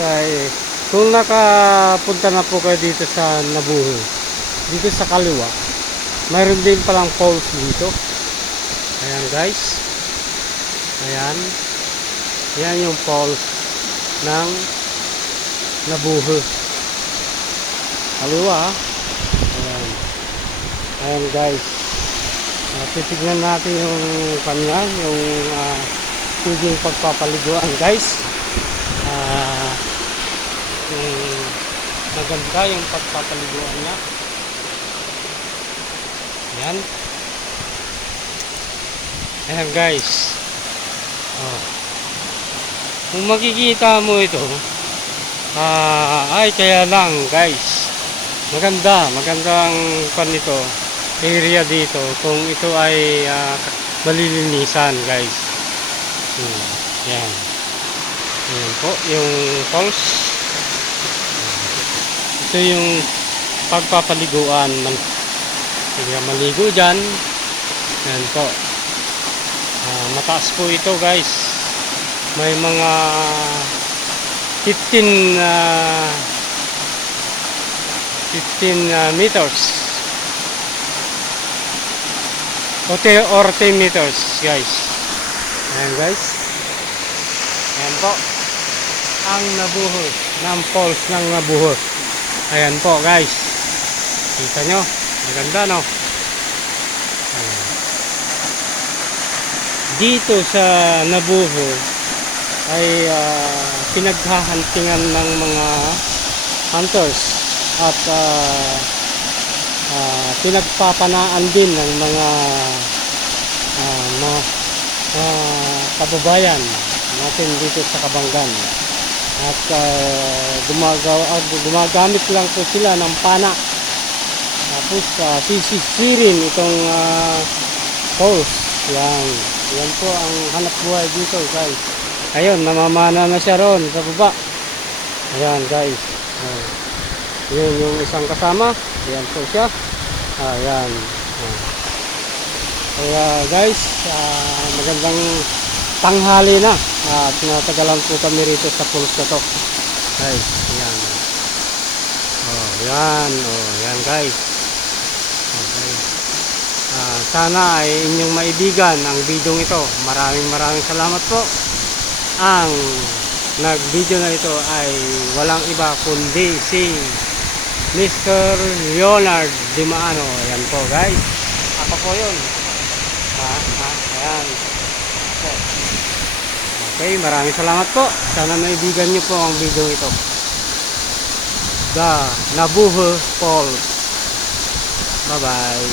ay kung nakapunta na po kayo dito sa Nabuho, dito sa kaliwa, mayroon din palang falls dito. Ayan guys, ayan, yan yung falls ng Nabuho kaliwa. Ayan, ayan guys, titignan natin yung kanya, yung tubig pagpapaliguan guys. Maganda yung pagpapaliguan niya. Ayan. Ayan guys. Kung makikita mo ito, ay kaya lang guys, magandang pan nito, area dito kung ito ay malilinisan guys. Ayan. Ayan po yung falls. Ito yung pagpapaliguan. Maligo dyan. Ayan po. Mataas po ito guys. May mga 15 meters or 10 meters guys. Ayan guys. Ayan po ang Nabuho, ng falls ng Nabuho. Ayan po guys, kita nyo, maganda no. Dito sa Nabuho ay pinaghahantingan ng mga hunters at pinagpapanaan din ng mga kababayan natin dito sa Kabanggan. At gumagamit lang po sila ng pana, tapos sisisirin itong falls. Yan po ang hanap buhay dito guys. Ayun, namamana na siya ron sa baba. Ayan guys, yun yung isang kasama. Ayan po siya. Ayan. Kaya guys, magandang tanghali na. Tinatagalan po kami rito sa falls na to guys. Ayan. Yan guys. Okay. Sana ay inyong maibigan ang video ito. Maraming salamat po. Ang nag-video na ito ay walang iba kundi si Mr. Leonard Dimaano. Ayan po guys. Ako po yun. Ayan. Okay, maraming salamat po. Sana maibigan nyo po ang video ito. The Nabuho Falls. Bye bye.